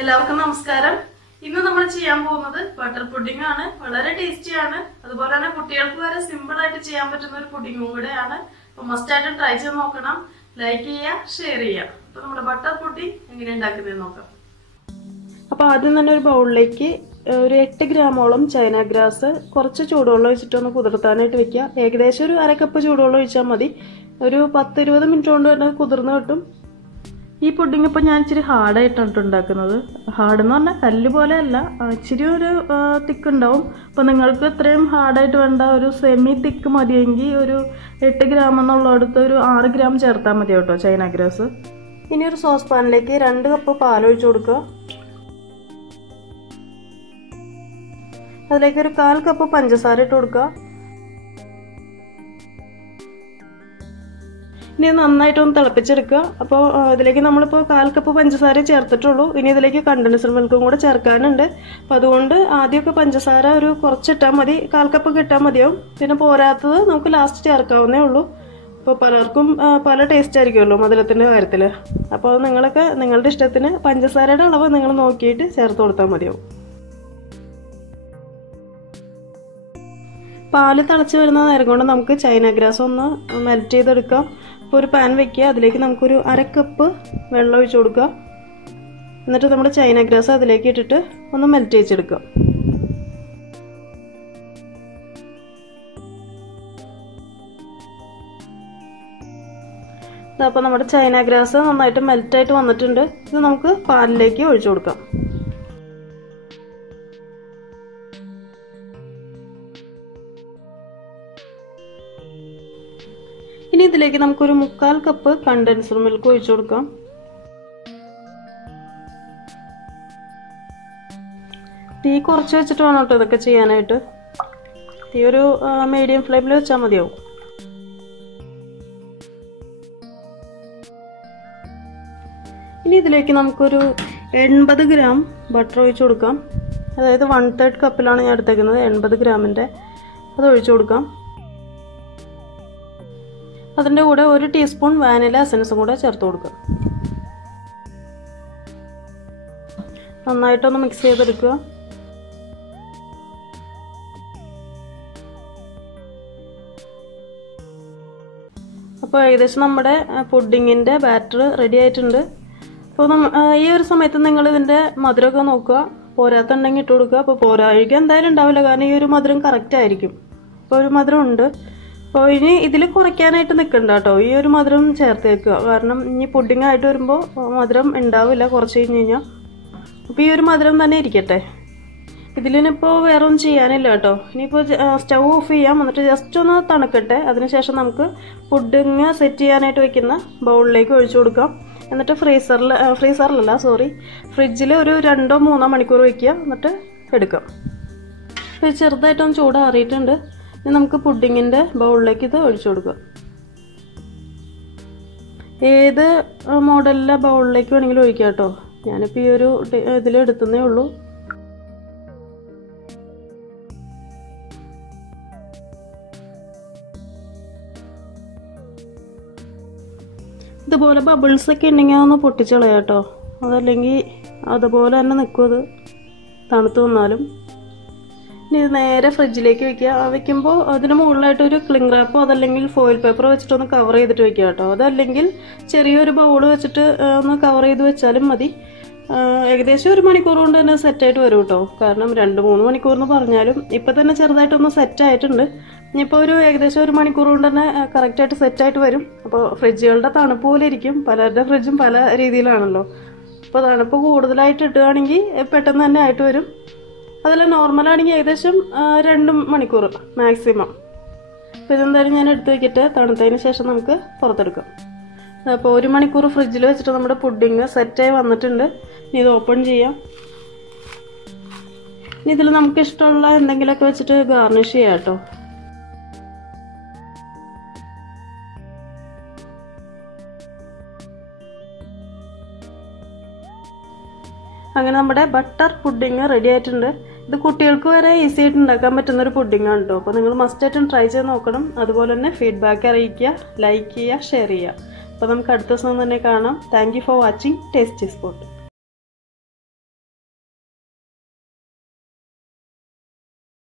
എല്ലാവർക്കും നമസ്കാരം. ഇന്ന് നമ്മൾ ചെയ്യാൻ പോകുന്നത് ബട്ടർ പുഡിംഗ് ആണ്. വളരെ ടേസ്റ്റി ആണ്. അതുപോലെ തന്നെ കുട്ടികൾക്ക് വരെ സിമ്പിൾ ആയിട്ട് ചെയ്യാൻ പറ്റുന്ന ഒരു പുഡിംഗും കൂടെയാണ്. അപ്പൊ മസ്റ്റ് ആയിട്ട് ട്രൈ ചെയ്ത് നോക്കണം. ലൈക്ക് ചെയ്യുക, ഷെയർ ചെയ്യുക. അപ്പൊ നമ്മുടെ ബട്ടർ പുഡിംഗ് എങ്ങനെ ഉണ്ടാക്കുന്നത് നോക്കാം. അപ്പൊ ആദ്യം തന്നെ ഒരു ബൗളിലേക്ക് ഒരു 8 ഗ്രാമോളം ചൈന ഗ്രാസ് കുറച്ച് ചൂടുവെള്ളം ഒഴിച്ചിട്ടൊന്ന് കുതിർത്താനായിട്ട് വെക്കുക. ഏകദേശം ഒരു അര കപ്പ് ചൂടുവെള്ളം ഒഴിച്ചാൽ മതി. ഒരു 10-20 മിനിറ്റ് കൊണ്ട് തന്നെ കുതിർന്ന് കിട്ടും. ഈ പുഡിംഗ് ഇപ്പോൾ ഞാൻ ഇച്ചിരി ഹാർഡായിട്ടാണ് ഉണ്ടാക്കുന്നത്. ഹാർഡെന്ന് പറഞ്ഞാൽ കല്ല് പോലെ അല്ല, ഇച്ചിരി ഒരു തിക്ക് ഉണ്ടാവും. അപ്പോൾ നിങ്ങൾക്ക് ഇത്രയും ഹാർഡായിട്ട് വേണ്ട ഒരു സെമി തിക്ക് മതിയെങ്കിൽ ഒരു 8 ഗ്രാം എന്നുള്ളടത്ത് ഒരു 6 ഗ്രാം ചേർത്താൽ മതി കേട്ടോ ചൈന ഗ്രാസ്. ഇനി ഒരു സോസ് പാനിലേക്ക് 2 കപ്പ് പാലൊഴിച്ച് കൊടുക്കുക. അതിലേക്ക് ഒരു 1/4 കപ്പ് പഞ്ചസാര ഇട്ട് കൊടുക്കുക. ഇനി നന്നായിട്ടൊന്ന് തിളപ്പിച്ചെടുക്കുക. അപ്പോൾ ഇതിലേക്ക് നമ്മളിപ്പോൾ 1/4 കപ്പ് പഞ്ചസാര ചേർത്തിട്ടുള്ളൂ. ഇനി ഇതിലേക്ക് കണ്ടൻസ്ഡ് മിൽക്കും കൂടെ ചേർക്കാനുണ്ട്. അപ്പോൾ അതുകൊണ്ട് ആദ്യമൊക്കെ പഞ്ചസാര ഒരു കുറച്ചിട്ടാൽ മതി. 1/4 കപ്പ് ഇട്ടാൽ മതിയാവും. പിന്നെ പോരാത്തത് നമുക്ക് ലാസ്റ്റ് ചേർക്കാവുന്നേ ഉള്ളൂ. അപ്പോൾ പലർക്കും പല ടേസ്റ്റ് ആയിരിക്കുമല്ലോ മധുരത്തിൻ്റെ കാര്യത്തിൽ. അപ്പോൾ നിങ്ങളൊക്കെ നിങ്ങളുടെ ഇഷ്ടത്തിന് പഞ്ചസാരയുടെ അളവ് നിങ്ങൾ നോക്കിയിട്ട് ചേർത്ത് കൊടുത്താൽ മതിയാവും. പാല് തിളച്ച് വരുന്ന നേരം കൊണ്ട് നമുക്ക് ചൈന ഗ്രാസ് ഒന്ന് മെൽറ്റ് ചെയ്തെടുക്കാം. അപ്പോൾ ഒരു പാൻ വെക്കുക. അതിലേക്ക് നമുക്കൊരു അര കപ്പ് വെള്ളം ഒഴിച്ച് കൊടുക്കുക. എന്നിട്ട് നമ്മുടെ ചൈന ഗ്രാസ് അതിലേക്ക് ഇട്ടിട്ട് ഒന്ന് മെൽറ്റ് ചെയ്തെടുക്കുക. അപ്പോൾ നമ്മുടെ ചൈന ഗ്രാസ് നന്നായിട്ട് മെൽറ്റായിട്ട് വന്നിട്ടുണ്ട്. ഇത് നമുക്ക് പാലിലേക്ക് ഒഴിച്ചു കൊടുക്കാം. ഇനി ഇതിലേക്ക് നമുക്കൊരു 1/4 കപ്പ് കണ്ടൻസ്ഡ് മിൽക്ക് ഒഴിച്ചു കൊടുക്കാം. തീ കുറച്ച് വെച്ചിട്ട് വേണം കേട്ടോ ഇതൊക്കെ ചെയ്യാനായിട്ട്. തീ ഒരു മീഡിയം ഫ്ലെയിമിൽ വെച്ചാൽ മതിയാവും. ഇനി ഇതിലേക്ക് നമുക്കൊരു 80 ഗ്രാം ബട്ടർ ഒഴിച്ചു കൊടുക്കാം. അതായത് 1/3 കപ്പിലാണ് ഞാൻ എടുത്തേക്കുന്നത്. 80 ഗ്രാമിൻ്റെ അത് ഒഴിച്ചു കൊടുക്കാം. അതിൻ്റെ കൂടെ 1 ടീസ്പൂൺ വാനില എസൻസും കൂടെ ചേർത്ത് കൊടുക്കുക. നന്നായിട്ടൊന്ന് മിക്സ് ചെയ്തെടുക്കുക. അപ്പോൾ ഏകദേശം നമ്മുടെ പുഡിങ്ങിൻ്റെ ബാറ്റർ റെഡി ആയിട്ടുണ്ട്. അപ്പോൾ ഈ ഒരു സമയത്ത് നിങ്ങൾ ഇതിൻ്റെ മധുരമൊക്കെ നോക്കുക. പോരാത്തുണ്ടെങ്കിൽ ഇട്ട് കൊടുക്കുക. അപ്പോൾ പോരാഴിക എന്തായാലും ഉണ്ടാവില്ല, കാരണം ഈ ഒരു മധുരം കറക്റ്റ് ആയിരിക്കും. അപ്പോൾ ഒരു മധുരം ഉണ്ട്. അപ്പോൾ ഇനി ഇതിൽ കുറയ്ക്കാനായിട്ട് നിൽക്കണ്ട കേട്ടോ. ഈ ഒരു മധുരം ചേർത്ത് വെക്കുക. കാരണം ഇനി പുഡിംഗ് ആയിട്ട് വരുമ്പോൾ മധുരം ഉണ്ടാവില്ല കുറച്ച് കഴിഞ്ഞ് കഴിഞ്ഞാൽ. അപ്പോൾ ഈ ഒരു മധുരം തന്നെ ഇരിക്കട്ടെ. ഇതിലിനിപ്പോൾ വേറെ ഒന്നും ചെയ്യാനില്ല കേട്ടോ. ഇനിയിപ്പോൾ സ്റ്റൗ ഓഫ് ചെയ്യാം. എന്നിട്ട് ജസ്റ്റ് ഒന്ന് തണുക്കട്ടെ. അതിനുശേഷം നമുക്ക് പുഡിങ് സെറ്റ് ചെയ്യാനായിട്ട് വെക്കുന്ന ബൗളിലേക്ക് ഒഴിച്ചു കൊടുക്കാം. എന്നിട്ട് ഫ്രിഡ്ജിൽ ഒരു 2-3 മണിക്കൂർ വയ്ക്കുക. എന്നിട്ട് എടുക്കാം. അപ്പോൾ ചെറുതായിട്ടൊന്ന് ചൂടാറിയിട്ടുണ്ട്. ഇനി നമുക്ക് പുഡിങ്ങിൻ്റെ ബൗളിലേക്ക് ഇത് ഒഴിച്ചു കൊടുക്കുക. ഏത് മോഡലിലെ ബൗളിലേക്ക് വേണമെങ്കിലും ഒഴിക്കാം കേട്ടോ. ഞാനിപ്പോൾ ഈ ഒരു ഇതിലെടുത്തതേ ഉള്ളൂ. ഇതുപോലെ ബബിൾസൊക്കെ ഉണ്ടെങ്കിൽ ഒന്ന് പൊട്ടിച്ചളയാം കേട്ടോ. അതല്ലെങ്കിൽ അതുപോലെ തന്നെ നിൽക്കും. അത് തണുത്ത് വന്നാലും. ഇനി ഇത് നേരെ ഫ്രിഡ്ജിലേക്ക് വെക്കുമ്പോൾ അതിന് മുകളിലായിട്ട് ഒരു ക്ലിംഗ് റാപ്പോ അതല്ലെങ്കിൽ ഫോയിൽ പേപ്പർ വെച്ചിട്ടൊന്ന് കവർ ചെയ്തിട്ട് വെക്കുക കേട്ടോ. അതല്ലെങ്കിൽ ചെറിയൊരു ബൗൾ വെച്ചിട്ട് ഒന്ന് കവർ ചെയ്ത് വെച്ചാലും മതി. ഏകദേശം 1 മണിക്കൂർ കൊണ്ട് തന്നെ സെറ്റായിട്ട് വരും കേട്ടോ. കാരണം 2-3 മണിക്കൂർ എന്ന് പറഞ്ഞാലും ഇപ്പം തന്നെ ചെറുതായിട്ടൊന്ന് സെറ്റായിട്ടുണ്ട്. ഇനിയിപ്പോൾ ഒരു ഏകദേശം 1 മണിക്കൂർ കൊണ്ട് തന്നെ കറക്റ്റായിട്ട് സെറ്റായിട്ട് വരും. അപ്പോൾ ഫ്രിഡ്ജുകളുടെ തണുപ്പ് പോലെ ഇരിക്കും. പലരുടെ ഫ്രിഡ്ജും പല രീതിയിലാണല്ലോ. അപ്പോൾ തണുപ്പ് കൂടുതലായിട്ട് ഇട്ടുകയാണെങ്കിൽ പെട്ടെന്ന് തന്നെ ആയിട്ട് വരും. അതല്ല നോർമലാണെങ്കിൽ ഏകദേശം 2 മണിക്കൂർ മാക്സിമം. അപ്പോൾ ഇതെന്തായാലും ഞാൻ എടുത്ത് വയ്ക്കട്ടെ. തണുത്തതിന് ശേഷം നമുക്ക് പുറത്തെടുക്കാം. അപ്പോൾ 1 മണിക്കൂർ ഫ്രിഡ്ജിൽ വെച്ചിട്ട് നമ്മുടെ പുഡിങ് സെറ്റായി വന്നിട്ടുണ്ട്. ഇനി ഇത് ഓപ്പൺ ചെയ്യാം. ഇനി ഇതിൽ നമുക്ക് ഇഷ്ടമുള്ള എന്തെങ്കിലുമൊക്കെ വെച്ചിട്ട് ഗാർണിഷ് ചെയ്യാം കേട്ടോ. അങ്ങനെ നമ്മുടെ ബട്ടർ പുഡിങ് റെഡി ആയിട്ടുണ്ട്. ഇത് കുട്ടികൾക്ക് വരെ ഈസി ആയിട്ട് ഉണ്ടാക്കാൻ പറ്റുന്ന ഒരു പുഡിംഗ് ആണ് കേട്ടോ. അപ്പോൾ നിങ്ങൾ മസ്റ്റ് ആയിട്ടും ട്രൈ ചെയ്ത് നോക്കണം. അതുപോലെ തന്നെ ഫീഡ്ബാക്ക് അറിയിക്കുക, ലൈക്ക് ചെയ്യുക, ഷെയർ ചെയ്യുക. അപ്പോൾ നമുക്ക് അടുത്ത ദിവസം തന്നെ കാണാം. Thank you for watching tasty spot.